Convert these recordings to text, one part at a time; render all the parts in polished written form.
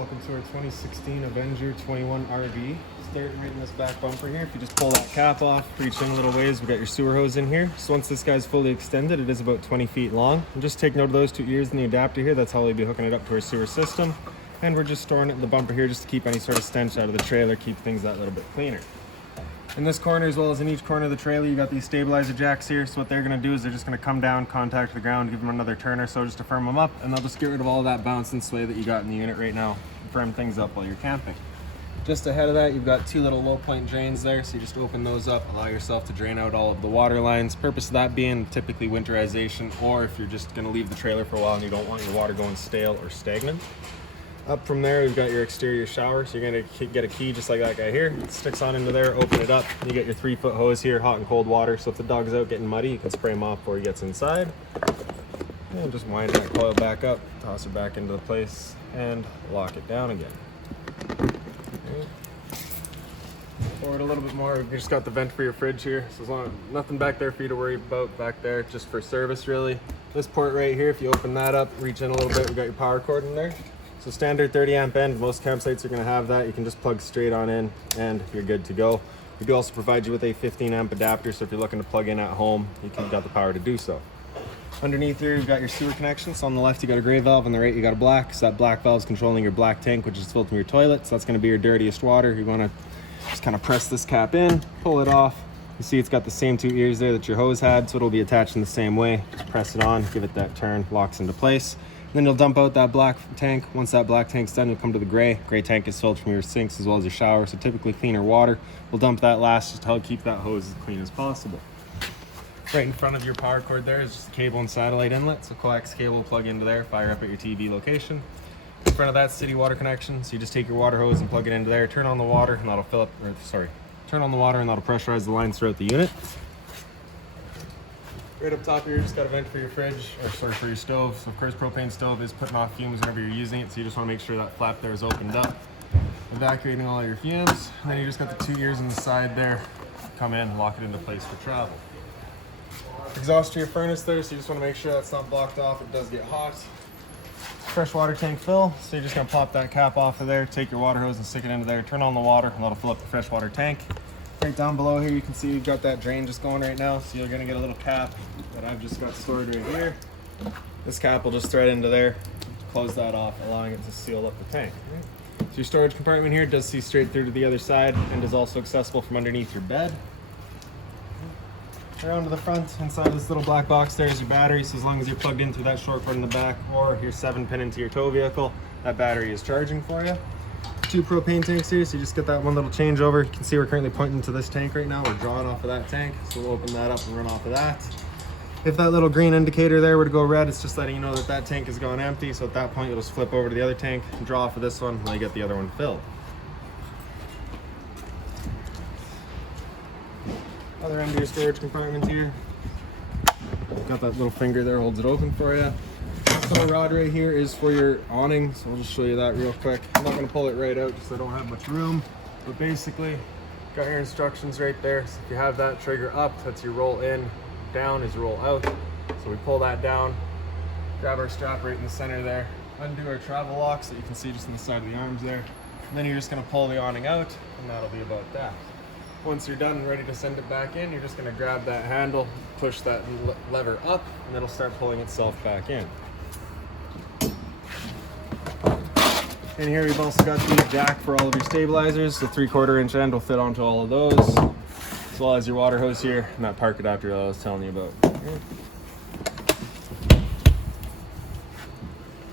Welcome to our 2016 Avenger 21 RV. Starting right in this back bumper here. If you just pull that cap off, reach in a little ways, we got your sewer hose in here. So once this guy's fully extended, it is about 20 feet long. And just take note of those two ears in the adapter here. That's how we'll be hooking it up to our sewer system. And we're just storing it in the bumper here just to keep any sort of stench out of the trailer, keep things that little bit cleaner. In this corner, as well as in each corner of the trailer, you got these stabilizer jacks here. So what they're gonna do is they're just gonna come down, contact the ground, give them another turn or so just to firm them up, and they'll just get rid of all that bounce and sway that you got in the unit right now, firm things up while you're camping. Just ahead of that, you've got two little low point drains there, so you just open those up, allow yourself to drain out all of the water lines. Purpose of that being typically winterization, or if you're just gonna leave the trailer for a while and you don't want your water going stale or stagnant. Up from there, we've got your exterior shower. So you're gonna get a key just like that guy here. It sticks on into there, open it up. You get your 3-foot hose here, hot and cold water. So if the dog's out getting muddy, you can spray him off before he gets inside. And just wind that coil back up, toss it back into the place, and lock it down again. Okay. Forward a little bit more, you just got the vent for your fridge here. So as long nothing back there for you to worry about back there, just for service really. This port right here, if you open that up, reach in a little bit, we got your power cord in there. So standard 30 amp end, most campsites are gonna have that. You can just plug straight on in and you're good to go. We do also provide you with a 15 amp adapter, so if you're looking to plug in at home, you've got the power to do so. Underneath here, you've got your sewer connection. So on the left, you got a gray valve, on the right, you got a black. So that black valve is controlling your black tank, which is filled from your toilet. So that's gonna be your dirtiest water. You wanna just kind of press this cap in, pull it off. You see it's got the same two ears there that your hose had, so it'll be attached in the same way. Just press it on, give it that turn, locks into place. Then you'll dump out that black tank. Once that black tank's done, you'll come to the gray. Gray tank is filled from your sinks as well as your shower, so typically cleaner water. We'll dump that last just to help keep that hose as clean as possible. Right in front of your power cord there is just a cable and satellite inlet. So coax cable will plug into there, fire up at your TV location. In front of that, city water connection. So you just take your water hose and plug it into there, turn on the water, and that'll fill up, turn on the water and that'll pressurize the lines throughout the unit. Right up top here, you just got a vent for your fridge, for your stove. So of course, propane stove is putting off fumes whenever you're using it, so you just want to make sure that flap there is opened up, evacuating all your fumes. And then you just got the two ears on the side there. Come in, lock it into place for travel. Exhaust to your furnace there, so you just want to make sure that's not blocked off. It does get hot. Fresh water tank fill, so you're just going to pop that cap off of there, take your water hose and stick it into there, turn on the water, and that'll fill up the fresh water tank. Right down below here, you can see you've got that drain just going right now, so you're going to get a little cap that I've just got stored right here. This cap will just thread into there, close that off, allowing it to seal up the tank. So your storage compartment here does see straight through to the other side and is also accessible from underneath your bed. Around to the front, inside this little black box there is your battery, so as long as you're plugged in through that short port in the back or your 7-pin into your tow vehicle, that battery is charging for you. 2 propane tanks here, so you just get that one little changeover. You can see we're currently pointing to this tank right now. We're drawing off of that tank, so we'll open that up and run off of that. If that little green indicator there were to go red, it's just letting you know that that tank is going empty, so at that point you'll just flip over to the other tank and draw off of this one while you get the other one filled. Other end of your storage compartment here. Got that little finger there, holds it open for you. This little rod right here is for your awning, so I'll just show you that real quick. I'm not going to pull it right out because I don't have much room, but basically got your instructions right there. So if you have that trigger up, that's your roll in, down is roll out. So we pull that down, grab our strap right in the center there, undo our travel locks that you can see just on the side of the arms there, and then you're just going to pull the awning out, and that'll be about that. Once you're done and ready to send it back in, you're just going to grab that handle, push that lever up, and it'll start pulling itself back in. In here we've also got the jack for all of your stabilizers. The 3/4 inch end will fit onto all of those, as well as your water hose here and that park adapter that I was telling you about.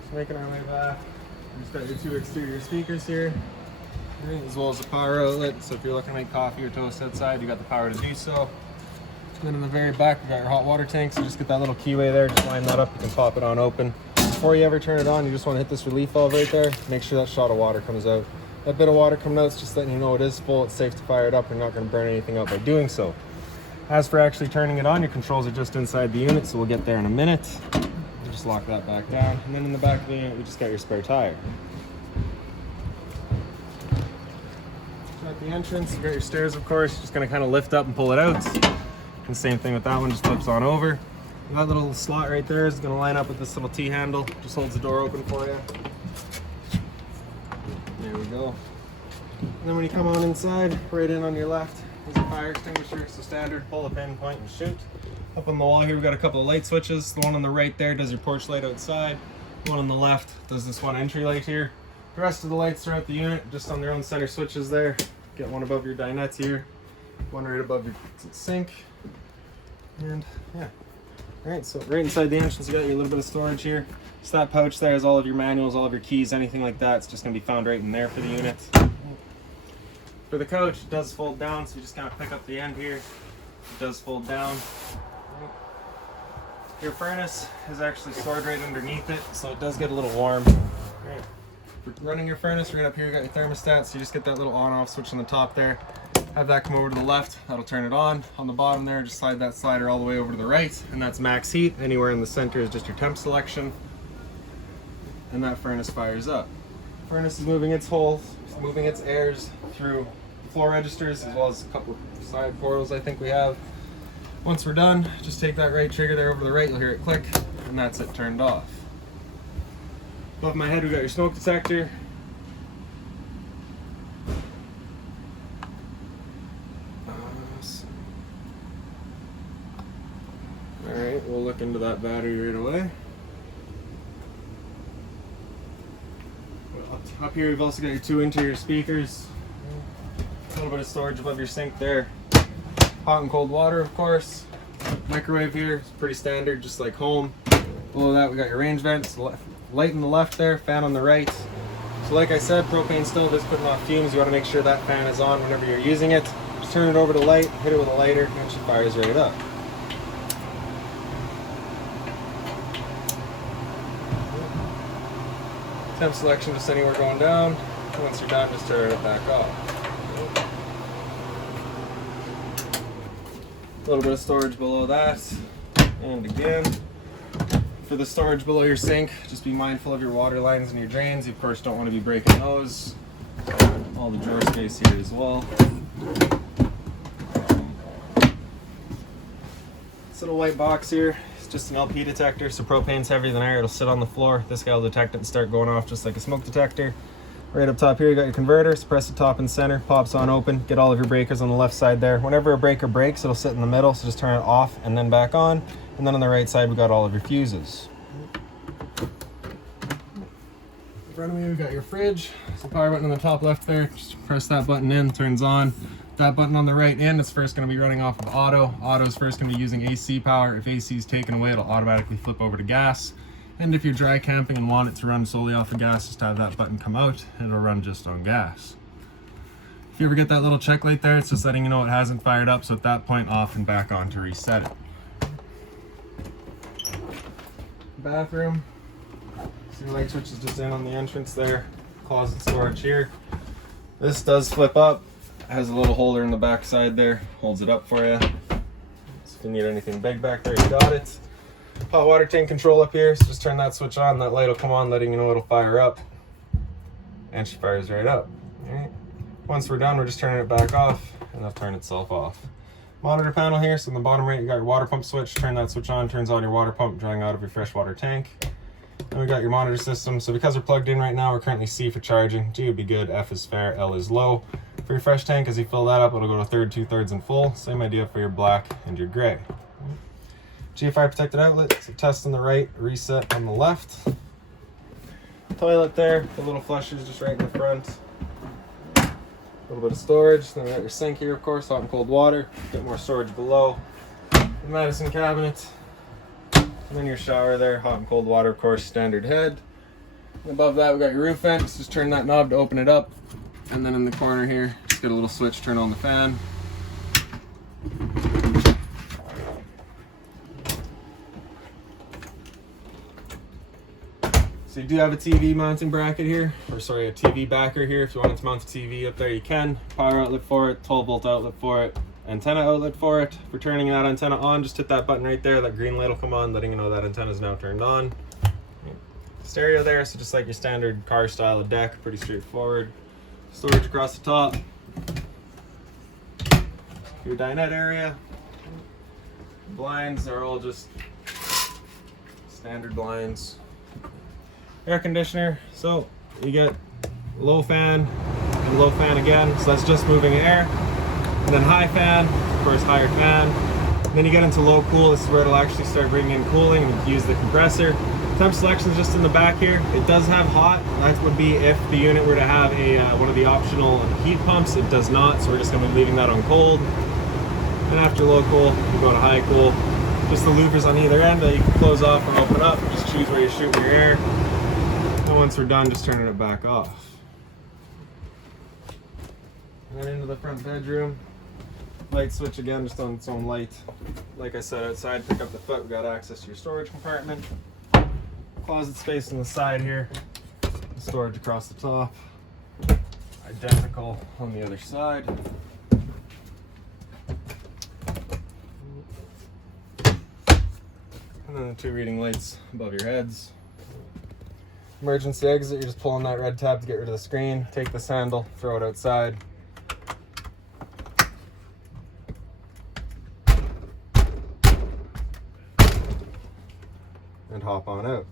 Just making our way back. We've just got your 2 exterior speakers here, as well as a power outlet. So if you're looking to make coffee or toast outside, you got the power to do so. And then in the very back, we got your hot water tank. So just get that little keyway there, just line that up, you can pop it on open. Before you ever turn it on, you just want to hit this relief valve right there. Make sure that shot of water comes out. That bit of water coming out is just letting you know it is full. It's safe to fire it up. You're not going to burn anything out by doing so. As for actually turning it on, your controls are just inside the unit, so we'll get there in a minute. We'll just lock that back down. And then in the back of the unit, we just got your spare tire. At the entrance, you got your stairs, of course. Just going to kind of lift up and pull it out. And same thing with that one, just flips on over. That little slot right there is going to line up with this little T-handle. Just holds the door open for you. There we go. And then when you come on inside, right in on your left is a fire extinguisher. So standard, pull a pin, point, and shoot. Up on the wall here, we've got a couple of light switches. The one on the right there does your porch light outside. The one on the left does this one entry light here. The rest of the lights throughout the unit, just on their own center switches there. Get one above your dinettes here, one right above your sink. And yeah. Alright, so right inside the entrance, you got your little bit of storage here. So that pouch there has all of your manuals, all of your keys, anything like that. It's just going to be found right in there for the unit. For the couch, it does fold down, so you just kind of pick up the end here. It does fold down. Your furnace is actually stored right underneath it, so it does get a little warm. Right. For running your furnace, right up here you got your thermostat, so you just get that little on-off switch on the top there. Have that come over to the left, that'll turn it on. On the bottom there, just slide that slider all the way over to the right, and that's max heat. Anywhere in the center is just your temp selection. And that furnace fires up. Furnace is moving its holes, moving its airs through floor registers, as well as a couple of side portals I think we have. Once we're done, just take that right trigger there over to the right, you'll hear it click, and that's it turned off. Above my head we got your smoke detector. Alright, we'll look into that battery right away. Up here we've also got your 2 interior speakers. A little bit of storage above your sink there. Hot and cold water, of course. Microwave here, it's pretty standard, just like home. Below that we got your range vents, light on the left there, fan on the right. So like I said, propane stove is putting off fumes. You want to make sure that fan is on whenever you're using it. Just turn it over to light, hit it with a lighter, and she fires right up. Temp selection just anywhere going down. Once you're done, just turn it back off. A little bit of storage below that. And again, for the storage below your sink, just be mindful of your water lines and your drains. You of course don't want to be breaking those. All the drawer space here as well. This little white box here, just an LP detector, so propane's heavier than air. It'll sit on the floor. This guy will detect it and start going off just like a smoke detector. Right up top here you got your converter, so press the top and center, pops on open, get all of your breakers on the left side there. Whenever a breaker breaks, it'll sit in the middle, so just turn it off and then back on. And then on the right side we got all of your fuses. In front of me we got your fridge, so power button on the top left there, just press that button in, turns on. That button on the right end is first going to be running off of auto. Auto is first going to be using AC power. If AC is taken away, it'll automatically flip over to gas. And if you're dry camping and want it to run solely off of gas, just have that button come out and it'll run just on gas. If you ever get that little check light there, it's just letting you know it hasn't fired up, so at that point off and back on to reset it. Bathroom. So your light switch is just in on the entrance there. Closet storage here. This does flip up. Has a little holder in the back side there, holds it up for you. So if you need anything big back there, you got it. Hot water tank control up here, so just turn that switch on, that light will come on, letting you know it'll fire up. And she fires right up. Alright. Once we're done, we're just turning it back off, and it'll turn itself off. Monitor panel here, so in the bottom right, you got your water pump switch. Turn that switch on, turns on your water pump, drawing out of your freshwater tank. Then we got your monitor system. So because we're plugged in right now, we're currently C for charging. G would be good, F is fair, L is low. For your fresh tank, as you fill that up, it'll go to third, 2/3, and full. Same idea for your black and your gray. GFI protected outlet, so test on the right, reset on the left. Toilet there, the little flushers just right in the front. A little bit of storage. Then we got your sink here, of course, hot and cold water. Bit more storage below. The medicine cabinet. And then your shower there, hot and cold water, of course, standard head. And above that, we got your roof vent. Just turn that knob to open it up. And then in the corner here, just get a little switch, turn on the fan. So you do have a TV mounting bracket here, or sorry, a TV backer here. If you wanted to mount a TV up there, you can. Power outlet for it, 12-volt outlet for it, antenna outlet for it. For turning that antenna on, just hit that button right there. That green light will come on, letting you know that antenna is now turned on. Stereo there, so just like your standard car style of deck, pretty straightforward. Storage across the top. Your dinette area. Blinds are all just standard blinds. Air conditioner, so you get low fan, and low fan again, so that's just moving air. And then high fan, of course higher fan. And then you get into low cool, this is where it'll actually start bringing in cooling and use the compressor. Temp selection is just in the back here. It does have hot. That would be if the unit were to have a one of the optional heat pumps. It does not, so we're just going to be leaving that on cold. And after low cool, you go to high cool. Just the louvers on either end that you can close off or open up. Just choose where you're shooting your air. And once we're done, just turning it back off. And then into the front bedroom. Light switch again, just on its own light. Like I said, outside, pick up the foot. We've got access to your storage compartment. Closet space on the side here. Storage across the top. Identical on the other side. And then the 2 reading lights above your heads. Emergency exit, you're just pulling that red tab to get rid of the screen. Take this handle, throw it outside. And hop on out.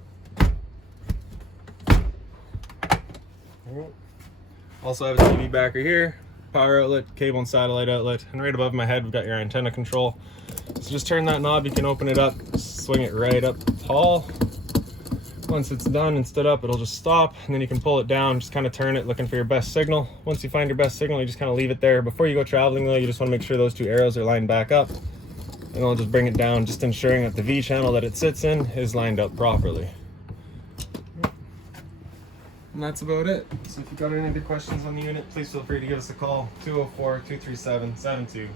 Also have a TV backer here, power outlet, cable and satellite outlet, and right above my head we've got your antenna control. So just turn that knob, you can open it up, swing it right up tall. Once it's done and stood up, it'll just stop, and then you can pull it down, just kind of turn it, looking for your best signal. Once you find your best signal, you just kind of leave it there. Before you go traveling though, you just want to make sure those 2 arrows are lined back up, and I'll just bring it down, just ensuring that the V channel that it sits in is lined up properly. And that's about it. So if you've got any other questions on the unit, please feel free to give us a call, 204-237-7272.